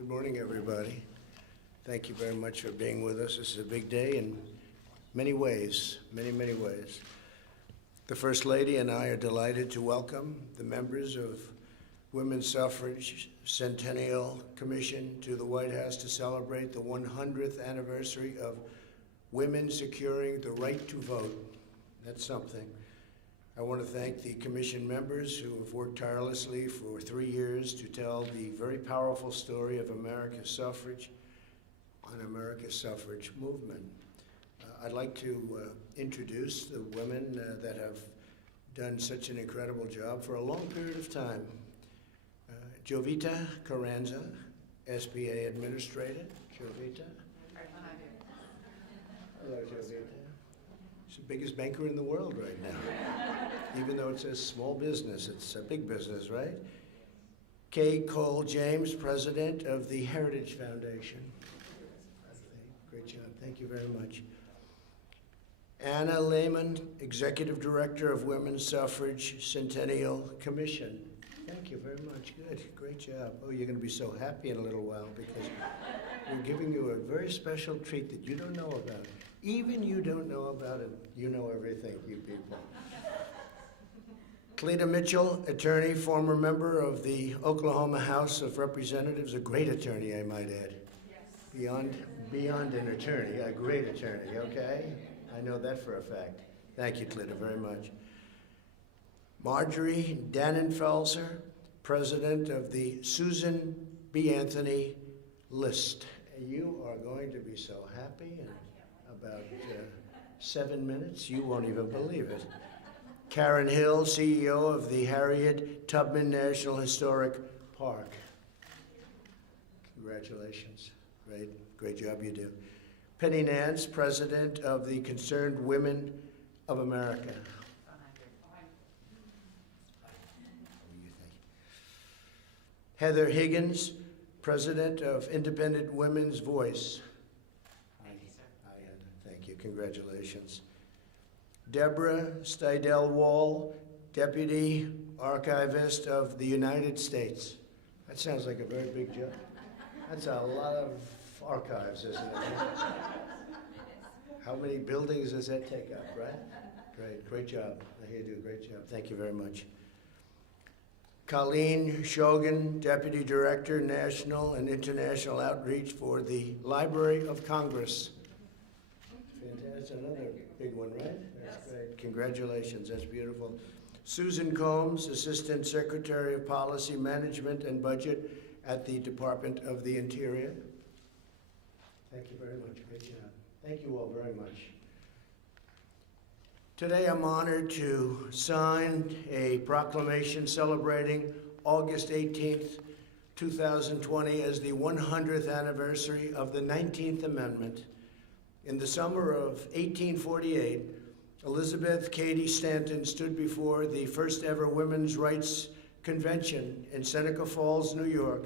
Good morning, everybody. Thank you very much for being with us. This is a big day in many ways, many ways. The First Lady and I are delighted to welcome the members of Women's Suffrage Centennial Commission to the White House to celebrate the 100th anniversary of women securing the right to vote. That's something. I want to thank the commission members who have worked tirelessly for 3 years to tell the very powerful story of America's suffrage and America's suffrage movement. I'd like to introduce the women that have done such an incredible job for a long period of time. Jovita Carranza, SBA Administrator. Jovita. Hello, Jovita. She's the biggest banker in the world right now. Even though it says small business, it's a big business, right? Kay Cole James, President of the Heritage Foundation. Great job, thank you very much. Anna Lehman, Executive Director of Women's Suffrage Centennial Commission. Thank you very much, good, great job. Oh, you're gonna be so happy in a little while because we're giving you a very special treat that you don't know about. Even you don't know about it, you know everything, you people. Cleta Mitchell, attorney, former member of the Oklahoma House of Representatives, a great attorney, I might add. Yes. Beyond an attorney, a great attorney, okay? I know that for a fact. Thank you, Cleta, very much. Marjorie Dannenfelser, president of the Susan B. Anthony List. You are going to be so happy in about 7 minutes, you won't even believe it. Karen Hill, CEO of the Harriet Tubman National Historic Park. Congratulations, great job you do. Penny Nance, president of the Concerned Women of America. Heather Higgins, president of Independent Women's Voice. Thank you, sir. Thank you, congratulations. Deborah Steidel-Wall, Deputy Archivist of the United States. That sounds like a very big job. That's a lot of archives, isn't it? How many buildings does that take up, right? Great job. You do a great job. Thank you very much. Colleen Shogan, Deputy Director, National and International Outreach for the Library of Congress. Fantastic, another big one, right? That's great. Congratulations, that's beautiful. Susan Combs, Assistant Secretary of Policy Management and Budget at the Department of the Interior. Thank you very much, great job. Thank you all very much. Today I'm honored to sign a proclamation celebrating August 18th, 2020 as the 100th anniversary of the 19th Amendment. In the summer of 1848, Elizabeth Cady Stanton stood before the first ever Women's Rights Convention in Seneca Falls, New York,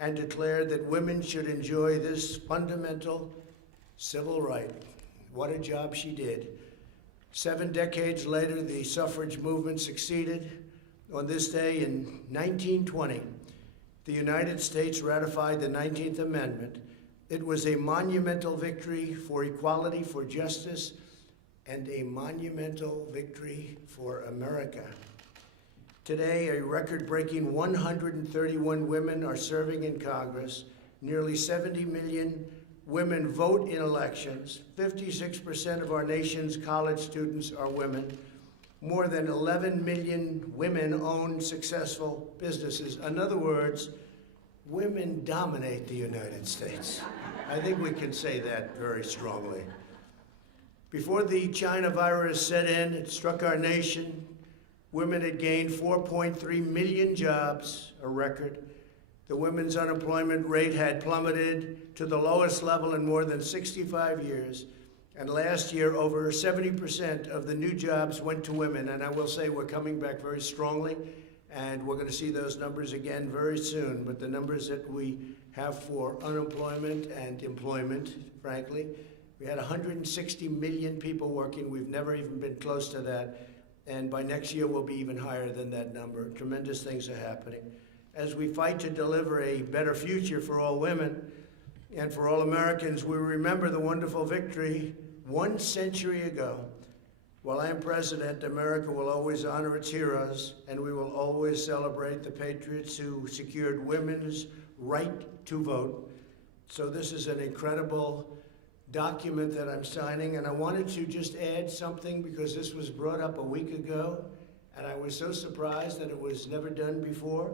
and declared that women should enjoy this fundamental civil right. What a job she did. 7 decades later, the suffrage movement succeeded. On this day in 1920, the United States ratified the 19th Amendment. It was a monumental victory for equality, for justice, and a monumental victory for America. Today, a record-breaking 131 women are serving in Congress. Nearly 70 million women vote in elections. 56% of our nation's college students are women. More than 11 million women own successful businesses. In other words, women dominate the United States. I think we can say that very strongly. Before the China virus set in, it struck our nation. Women had gained 4.3 million jobs, a record. The women's unemployment rate had plummeted to the lowest level in more than 65 years. And last year, over 70% of the new jobs went to women. And I will say we're coming back very strongly, and we're going to see those numbers again very soon. But the numbers that we have for unemployment and employment, frankly, we had 160 million people working. We've never even been close to that. And by next year, we'll be even higher than that number. Tremendous things are happening. as we fight to deliver a better future for all women and for all Americans, we remember the wonderful victory 1 century ago. While I am president, America will always honor its heroes, and we will always celebrate the patriots who secured women's right to vote. So this is an incredible document that I'm signing, and I wanted to just add something because this was brought up a week ago, and I was so surprised that it was never done before.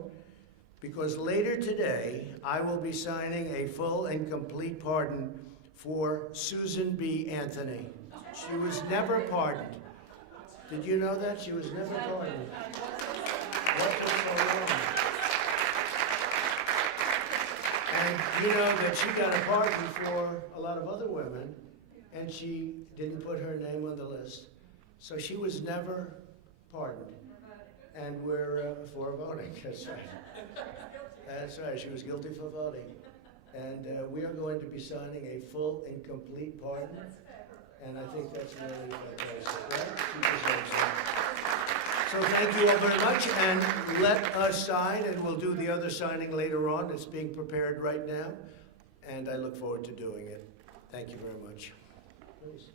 Because later today, I will be signing a full and complete pardon for Susan B. Anthony. She was never pardoned. Did you know that? She was never pardoned. What was so wrong? And you know that she got a pardon for a lot of other women, and she didn't put her name on the list. So she was never pardoned. And we're for voting. That's right. That's right. She was guilty for voting. And we are going to be signing a full and complete pardon. And I think that's really fantastic, right? She deserves it. So thank you all very much. And let us sign, and we'll do the other signing later on. It's being prepared right now. And I look forward to doing it. Thank you very much. Please.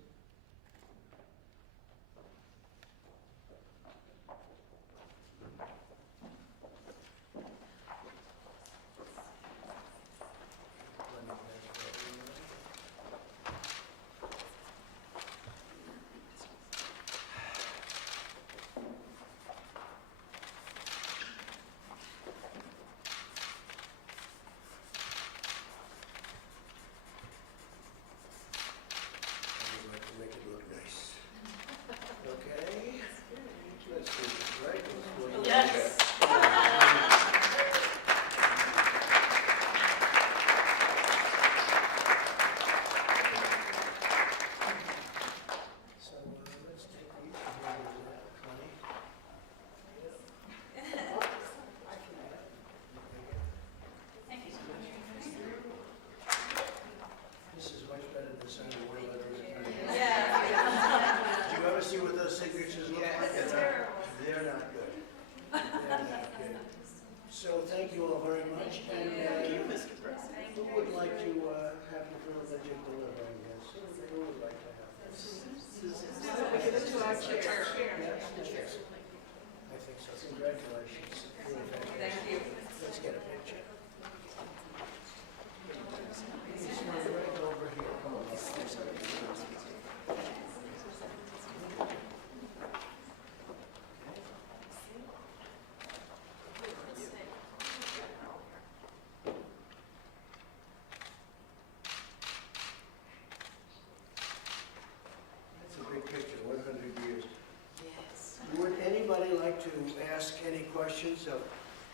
To ask any questions of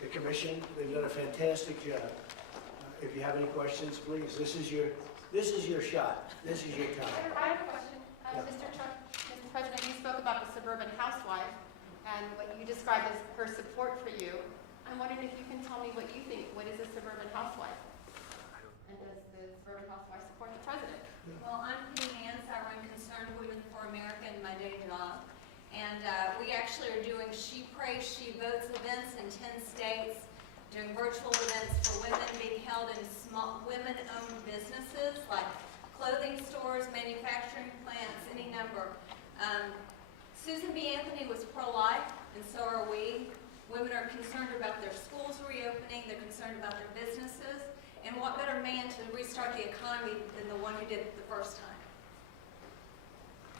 the commission. They've done a fantastic job. If you have any questions, please, this is your shot. This is your time. I have a question. Mr. Trump, Mr. President, you spoke about the suburban housewife and what you described as her support for you. I'm wondering if you can tell me what you think. What is a suburban housewife? And does the suburban housewife support the president? Well, I'm Penny Nance. I run Concerned Women for America in my day job. And we actually are doing She Prays, She Votes events in 10 states, doing virtual events for women being held in small women-owned businesses like clothing stores, manufacturing plants, any number. Susan B. Anthony was pro-life, and so are we. Women are concerned about their schools reopening, they're concerned about their businesses, and what better man to restart the economy than the one who did it the first time.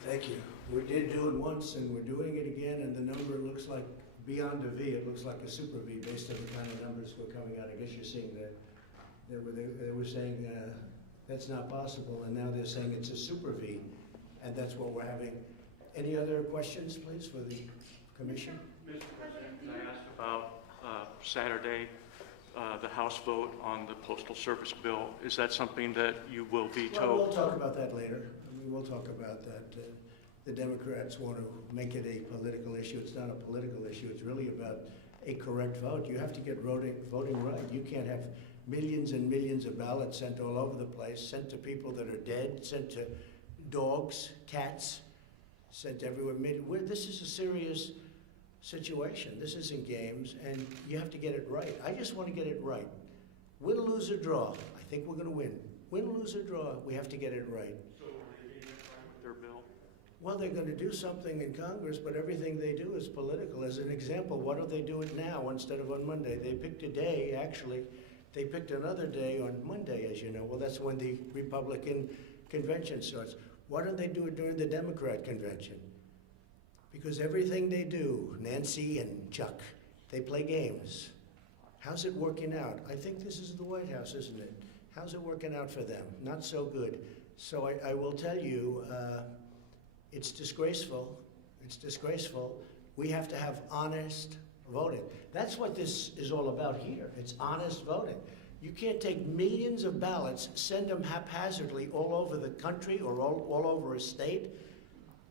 Thank you. We did do it once, and we're doing it again, and the number looks like beyond a V. It looks like a super V based on the kind of numbers we're coming out. I guess you're seeing that they were saying that's not possible, and now they're saying it's a super V, and that's what we're having. Any other questions, please, for the commission? Mr. President, can I ask about Saturday, the House vote on the Postal Service bill? Is that something that you will veto? Well, we'll talk about that later. We'll talk about that. The Democrats want to make it a political issue. It's not a political issue. It's really about a correct vote. You have to get voting right. You can't have millions and millions of ballots sent all over the place, sent to people that are dead, sent to dogs, cats, sent everywhere. This is a serious situation. This isn't games, and you have to get it right. I just want to get it right. Win, lose, or draw. I think we're going to win. Win, lose, or draw, we have to get it right. So are they being with their bill? Well, they're going to do something in Congress, but everything they do is political. As an example, why don't they do it now instead of on Monday? They picked a day, actually. They picked another day on Monday, as you know. Well, that's when the Republican convention starts. Why don't they do it during the Democrat convention? Because everything they do, Nancy and Chuck, they play games. How's it working out? I think this is the White House, isn't it? How's it working out for them? Not so good. So I will tell you, it's disgraceful. It's disgraceful. We have to have honest voting. That's what this is all about here. It's honest voting. You can't take millions of ballots, send them haphazardly all over the country or all over a state,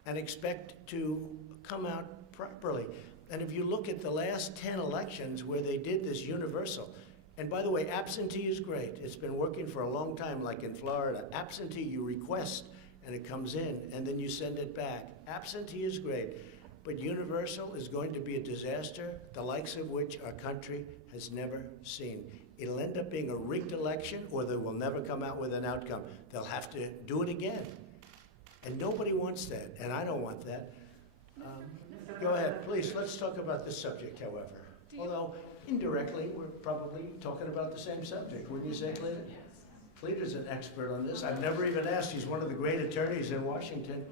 and expect to come out properly. And if you look at the last 10 elections where they did this universal, and by the way, absentee is great. It's been working for a long time, like in Florida. Absentee, you request, and it comes in, and then you send it back. Absentee is great, but universal is going to be a disaster, the likes of which our country has never seen. It'll end up being a rigged election, or they will never come out with an outcome. They'll have to do it again. And nobody wants that, and I don't want that. Go ahead, please, let's talk about this subject, however. Although, indirectly, we're probably talking about the same subject, wouldn't you say, Cleta? Cleta's an expert on this. I've never even asked. He's one of the great attorneys in Washington.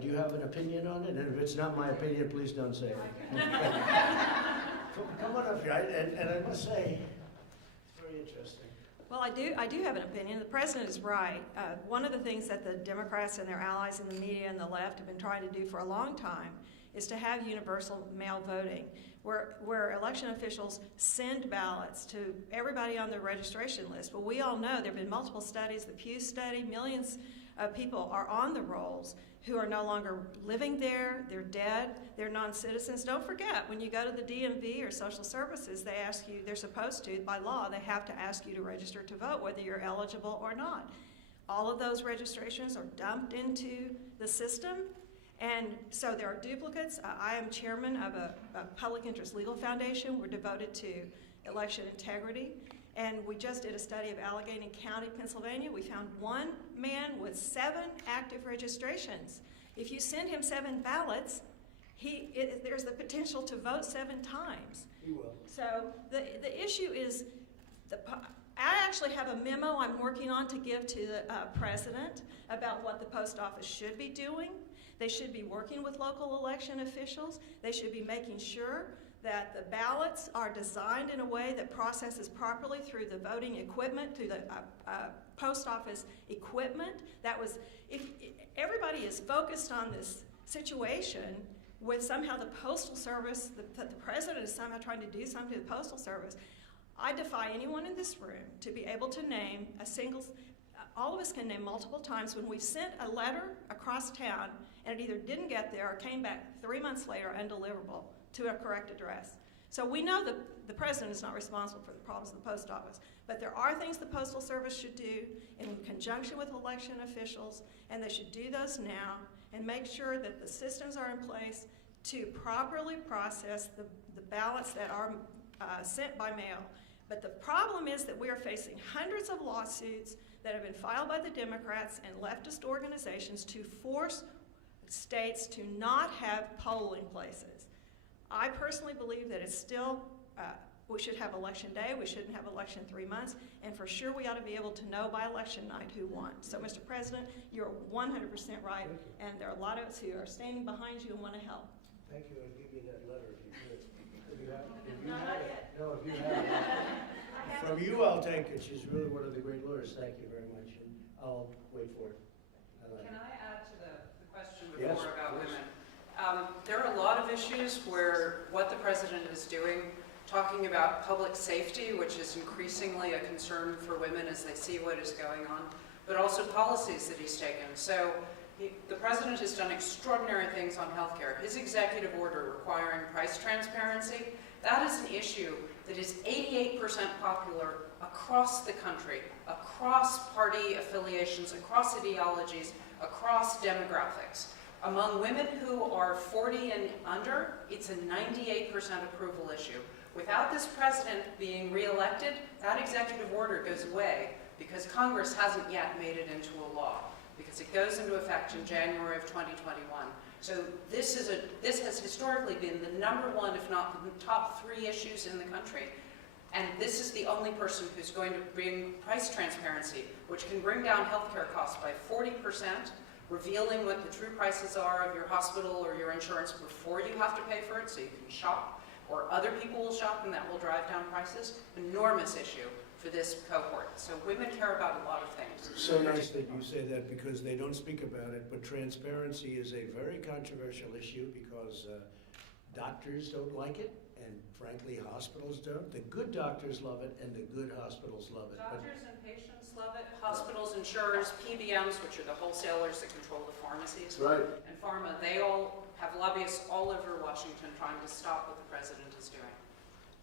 Do you have an opinion on it? And if it's not my opinion, please don't say it. Come on up here, and I must say, it's very interesting. Well, I do have an opinion. The president is right. One of the things that the Democrats and their allies in the media and the left have been trying to do for a long time is to have universal mail voting, where election officials send ballots to everybody on the registration list. Well, we all know there have been multiple studies, the Pew study, millions of people are on the rolls who are no longer living there, they're dead, they're non-citizens. Don't forget, when you go to the DMV or social services, they ask you, they're supposed to, by law, they have to ask you to register to vote, whether you're eligible or not. All of those registrations are dumped into the system, and so there are duplicates. I am chairman of a public interest legal foundation. We're devoted to election integrity. And we just did a study of Allegheny County, Pennsylvania. We found one man with 7 active registrations. If you send him 7 ballots, there's the potential to vote 7 times. He will. So the issue is, I actually have a memo I'm working on to give to the president about what the post office should be doing. They should be working with local election officials. They should be making sure that the ballots are designed in a way that processes properly through the voting equipment, through the post office equipment. If everybody is focused on this situation with somehow the Postal Service, the president is somehow trying to do something to the Postal Service, I defy anyone in this room to be able to name a single, all of us can name multiple times when we've sent a letter across town and it either didn't get there or came back 3 months later undeliverable to a correct address. So we know that the president is not responsible for the problems of the post office, but there are things the Postal Service should do in conjunction with election officials, and they should do those now and make sure that the systems are in place to properly process the ballots that are sent by mail. But the problem is that we are facing hundreds of lawsuits that have been filed by the Democrats and leftist organizations to force states to not have polling places. I personally believe that it's still, we should have election day, we shouldn't have election 3 months, and for sure we ought to be able to know by election night who won. So, Mr. President, you're 100% right, and there are a lot of us who are standing behind you and want to help. Thank you. I'll give you that letter if you could. If you have, Not yet. No, if you have it. From you, I'll take it. She's really one of the great lawyers. Thank you very much. And I'll wait for it. Can I add to the question Yes, before about please. women? There are a lot of issues where what the president is doing, talking about public safety, which is increasingly a concern for women as they see what is going on, but also policies that he's taken. So the president has done extraordinary things on healthcare. His executive order requiring price transparency, that is an issue that is 88% popular across the country, across party affiliations, across ideologies, across demographics. Among women who are 40 and under, it's a 98% approval issue. Without this president being reelected, that executive order goes away because Congress hasn't yet made it into a law, because it goes into effect in January of 2021. So this has historically been the #1, if not the top 3 issues in the country. And this is the only person who's going to bring price transparency, which can bring down healthcare costs by 40%, revealing what the true prices are of your hospital or your insurance before you have to pay for it, so you can shop, or other people will shop, and that will drive down prices. Enormous issue for this cohort. So women care about a lot of things. So nice that you say that, because they don't speak about it, but transparency is a very controversial issue because doctors don't like it, and frankly, hospitals don't. The good doctors love it, and the good hospitals love it. But Doctors and patients love it. Hospitals, insurers, PBMs, which are the wholesalers that control the pharmacies, right. and pharma, they all have lobbyists all over Washington trying to stop what the president is doing.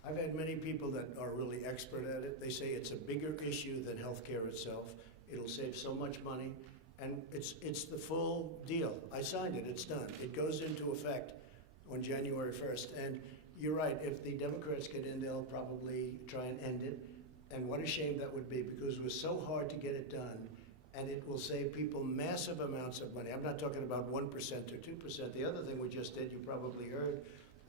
I've had many people that are really expert at it. They say it's a bigger issue than healthcare itself. It'll save so much money, and it's the full deal. I signed it, it's done. It goes into effect on January 1st, and you're right, if the Democrats get in, they'll probably try and end it, and what a shame that would be, because it was so hard to get it done, and it will save people massive amounts of money. I'm not talking about 1% or 2%. The other thing we just did, you probably heard,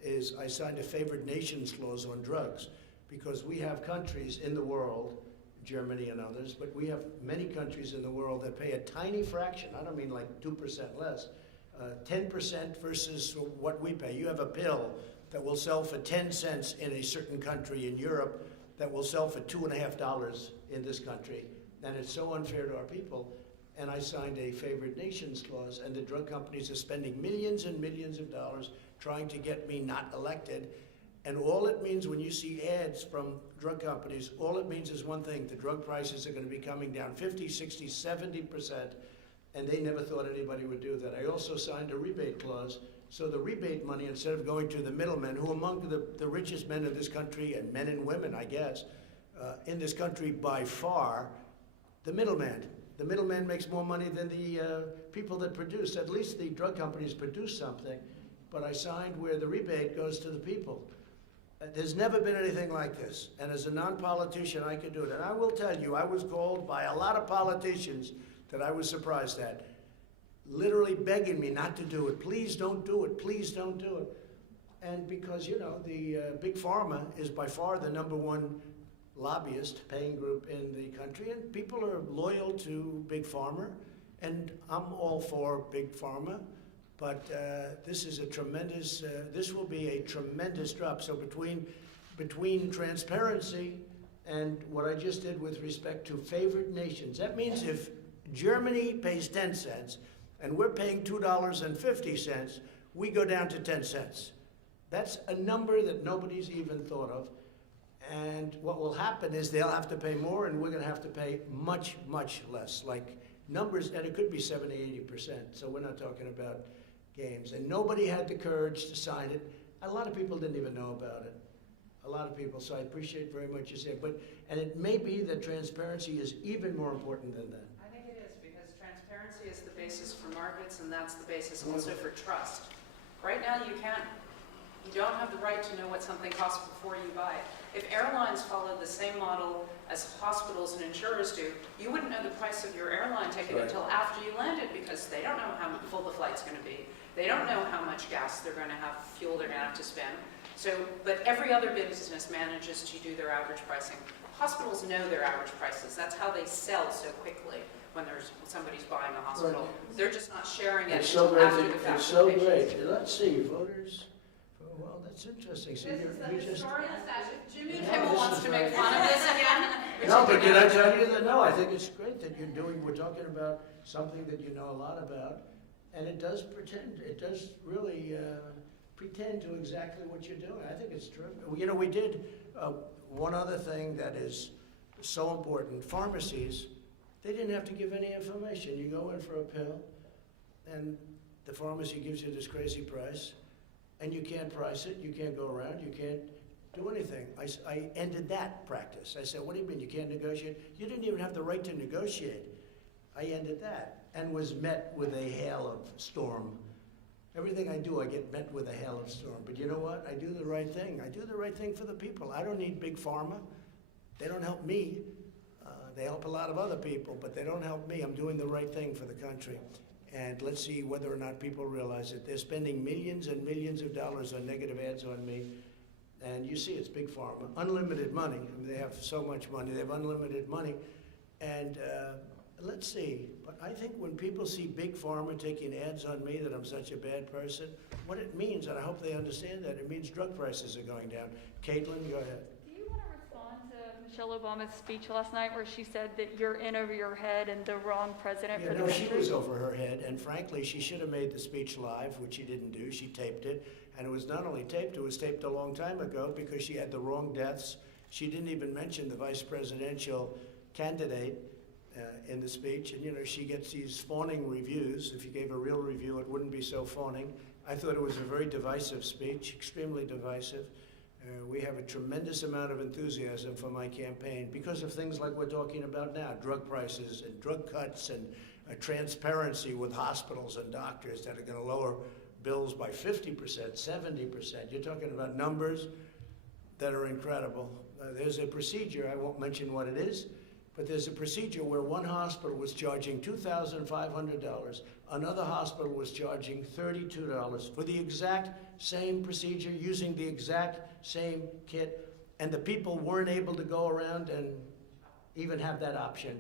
is I signed a favored nations clause on drugs, because we have countries in the world, Germany and others, but we have many countries in the world that pay a tiny fraction, I don't mean like 2% less, 10% versus what we pay. You have a pill that will sell for 10 cents in a certain country in Europe that will sell for $2.50 in this country, and it's so unfair to our people. And I signed a favored nations clause, and the drug companies are spending millions and millions of dollars trying to get me not elected. And all it means when you see ads from drug companies, all it means is one thing: the drug prices are going to be coming down 50, 60, 70%, and they never thought anybody would do that. I also signed a rebate clause, so the rebate money, instead of going to the middlemen, who among the richest men in this country, and men and women, I guess, in this country by far, the middleman. The middleman makes more money than the people that produce. At least the drug companies produce something, but I signed where the rebate goes to the people. There's never been anything like this, and as a non-politician, I could do it. And I will tell you, I was called by a lot of politicians that I was surprised at, literally begging me not to do it. Please don't do it. Please don't do it. And because, you know, the Big Pharma is by far the #1 lobbyist paying group in the country, and people are loyal to Big Pharma, and I'm all for Big Pharma. But this is a tremendous, this will be a tremendous drop. So between transparency and what I just did with respect to favored nations, that means if Germany pays 10 cents and we're paying $2.50, we go down to 10 cents. That's a number that nobody's even thought of. And what will happen is they'll have to pay more, and we're going to have to pay much, much less. Like numbers, and it could be 70, 80%. So we're not talking about games. And nobody had the courage to sign it. A lot of people didn't even know about it. A lot of people. So I appreciate very much you saying. And it may be that transparency is even more important than that. I think it is, because transparency is the basis for markets, and that's the basis also for trust. Right now, you don't have the right to know what something costs before you buy it. If airlines followed the same model as hospitals and insurers do, you wouldn't know the price of your airline ticket Right. until after you landed, because they don't know how full the flight's going to be. They don't know how much gas they're going to have, fuel they're going to have to spend. So, but every other business manages to do their average pricing. Hospitals know their average prices. That's how they sell so quickly when somebody's buying a hospital. Right. They're just not sharing it It's so until great. after the fact. It's so with patients. great. Let's see, voters. Well, that's interesting. See, This is the you just. historical statute. Jimmy Yeah, Kimmel this wants is to right. make fun of this again. No, but can I tell you that, no, I think it's great that you're doing, we're talking about something that you know a lot about, and it does really pretend to exactly what you're doing. I think it's terrific. You know, we did one other thing that is so important. Pharmacies, they didn't have to give any information. You go in for a pill, and the pharmacy gives you this crazy price, and you can't price it, you can't go around, you can't do anything. I ended that practice. I said, what do you mean you can't negotiate? You didn't even have the right to negotiate. I ended that, and was met with a hail of storm Everything I do, I get met with a hailstorm. But you know what? I do the right thing. I do the right thing for the people. I don't need big pharma. They don't help me. They help a lot of other people, but they don't help me. I'm doing the right thing for the country. And let's see whether or not people realize it. They're spending millions and millions of dollars on negative ads on me. And you see, it's big pharma. Unlimited money. I mean, they have so much money. They have unlimited money. And let's see. But I think when people see big pharma taking ads on me that I'm such a bad person, what it means, and I hope they understand that, it means drug prices are going down. Caitlin, go ahead. Do you want to respond to Michelle Obama's speech last night where she said that you're in over your head and the wrong president for the No, country? she was over her head, and frankly, she should have made the speech live, which she didn't do. She taped it, and it was not only taped, it was taped a long time ago because she had the wrong deaths. She didn't even mention the vice presidential candidate in the speech, and she gets these fawning reviews. If you gave a real review, it wouldn't be so fawning. I thought it was a very divisive speech, extremely divisive. We have a tremendous amount of enthusiasm for my campaign because of things like we're talking about now, drug prices and drug cuts and transparency with hospitals and doctors that are going to lower bills by 50%, 70%. You're talking about numbers that are incredible. There's a procedure, I won't mention what it is, but there's a procedure where one hospital was charging $2,500, another hospital was charging $32 for the exact same procedure, using the exact same kit, and the people weren't able to go around and even have that option.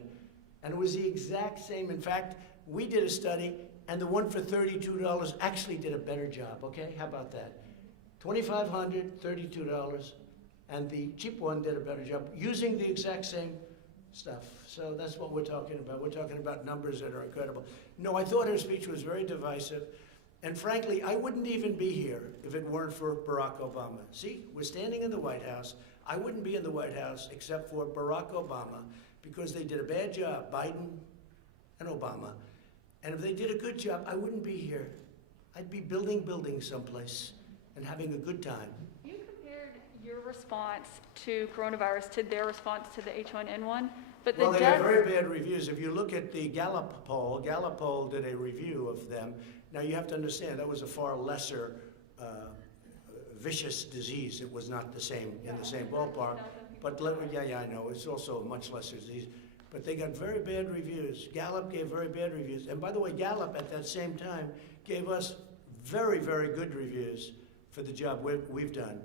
And it was the exact same. In fact, we did a study, and the one for $32 actually did a better job, okay? How about that? $2,500, $32, and the cheap one did a better job using the exact same stuff. So that's what we're talking about. We're talking about numbers that are incredible. No, I thought her speech was very divisive. And frankly, I wouldn't even be here if it weren't for Barack Obama. See, we're standing in the White House. I wouldn't be in the White House except for Barack Obama because they did a bad job, Biden and Obama. And if they did a good job, I wouldn't be here. I'd be building buildings someplace and having a good time. You compared your response to coronavirus to their response to the H1N1, but the Well, they have deaths... very bad reviews. If you look at the Gallup poll did a review of them. Now, you have to understand, that was a far lesser vicious disease. It was not the same, in the same ballpark. But I know, it's also a much lesser disease. But they got very bad reviews. Gallup gave very bad reviews. And by the way, Gallup at that same time gave us very, very good reviews for the job we've done.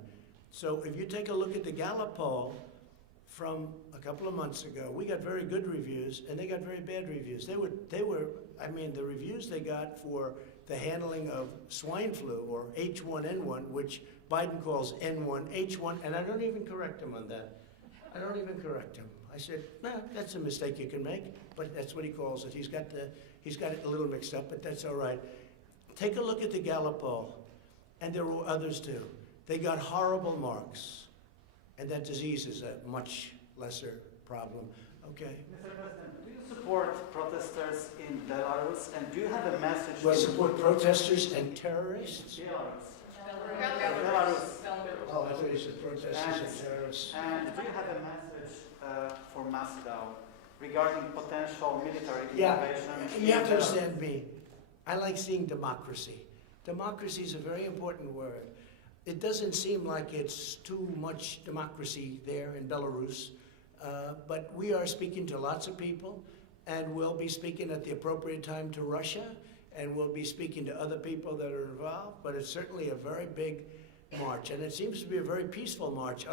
So if you take a look at the Gallup poll from a couple of months ago, we got very good reviews, and they got very bad reviews. They were, I mean, the reviews they got for the handling of swine flu, or H1N1, which Biden calls N1, H1, and I don't even correct him on that. I don't even correct him. I said, well, that's a mistake you can make, but that's what he calls it. He's got it a little mixed up, but that's all right. Take a look at the Gallup poll, and there were others too. They got horrible marks, and that disease is a much lesser problem. Okay. Mr. President, do you support protesters in Belarus, and do you have a message? Do I support protesters and terrorists? Belarus. Oh, I thought you said protesters and terrorists. And do you have a message for Moscow regarding potential military Yeah, intervention? you have to understand me. I like seeing democracy. Democracy is a very important word. It doesn't seem like it's too much democracy there in Belarus, but we are speaking to lots of people, and we'll be speaking at the appropriate time to Russia, and we'll be speaking to other people that are involved, but it's certainly a very big march, and it seems to be a very peaceful march,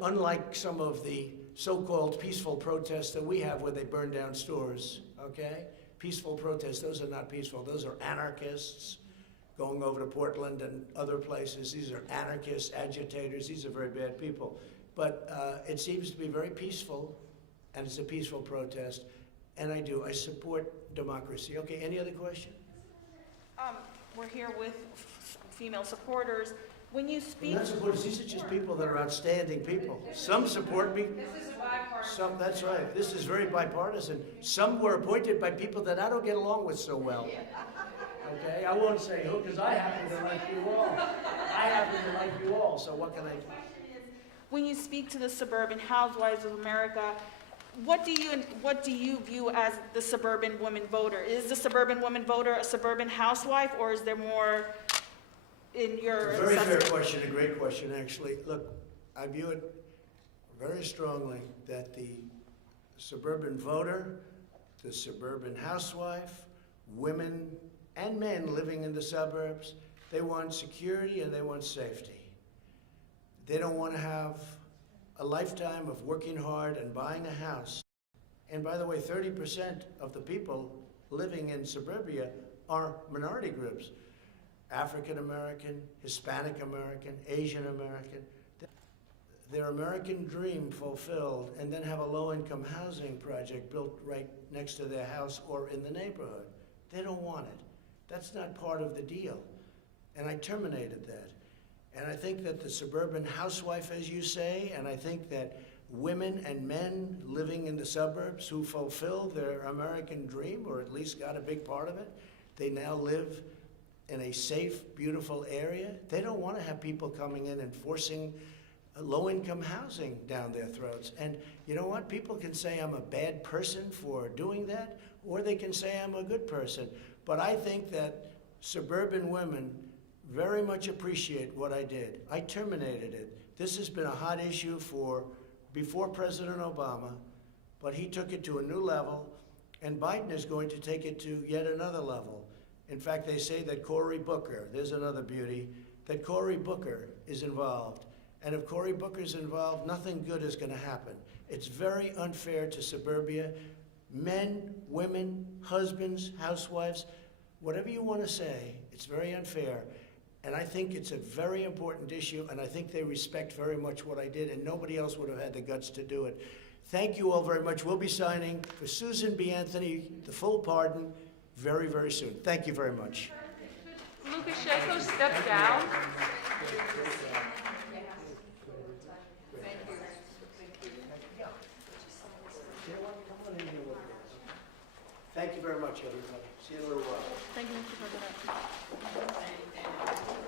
unlike some of the so-called peaceful protests that we have where they burn down stores, okay? Peaceful protests, those are not peaceful. Those are anarchists going over to Portland and other places. These are anarchists, agitators. These are very bad people. But it seems to be very peaceful, and it's a peaceful protest. And I support democracy. Okay, any other question? We're here with female supporters. When you They're speak, not supporters. These are just people that are outstanding people. Some support me. This is a bipartisan. Some, that's right. This is very bipartisan. Some were appointed by people that I don't get along with so well. Okay, I won't say who, because I happen to like you all. I happen to like you all, so what can I do? when you speak to the suburban housewives of America, what do you view as the suburban woman voter? Is the suburban woman voter a suburban housewife, or is there more in your It's a very fair assessment? question, a great question, actually. Look, I view it very strongly that the suburban voter, the suburban housewife, women and men living in the suburbs, they want security and they want safety. They don't want to have a lifetime of working hard and buying a house. And by the way, 30% of the people living in suburbia are minority groups. African American, Hispanic American, Asian American. Their American dream fulfilled, and then have a low-income housing project built right next to their house or in the neighborhood. They don't want it. That's not part of the deal. And I terminated that. And I think that the suburban housewife, as you say, and I think that women and men living in the suburbs who fulfill their American dream, or at least got a big part of it, they now live in a safe, beautiful area. They don't want to have people coming in and forcing low-income housing down their throats. And you know what? People can say I'm a bad person for doing that, or they can say I'm a good person. But I think that suburban women very much appreciate what I did. I terminated it. This has been a hot issue before President Obama, but he took it to a new level, and Biden is going to take it to yet another level. In fact, they say that Cory Booker, there's another beauty, that Cory Booker is involved. And if Cory Booker's involved, nothing good is going to happen. It's very unfair to suburbia. Men, women, husbands, housewives, whatever you want to say, it's very unfair. And I think it's a very important issue, and I think they respect very much what I did, and nobody else would have had the guts to do it. Thank you all very much. We'll be signing for Susan B. Anthony the full pardon very, very soon. Thank you very much. Lukashenko step down. Thank you very much, everybody. See you in a little while. Thank you, Mr. President.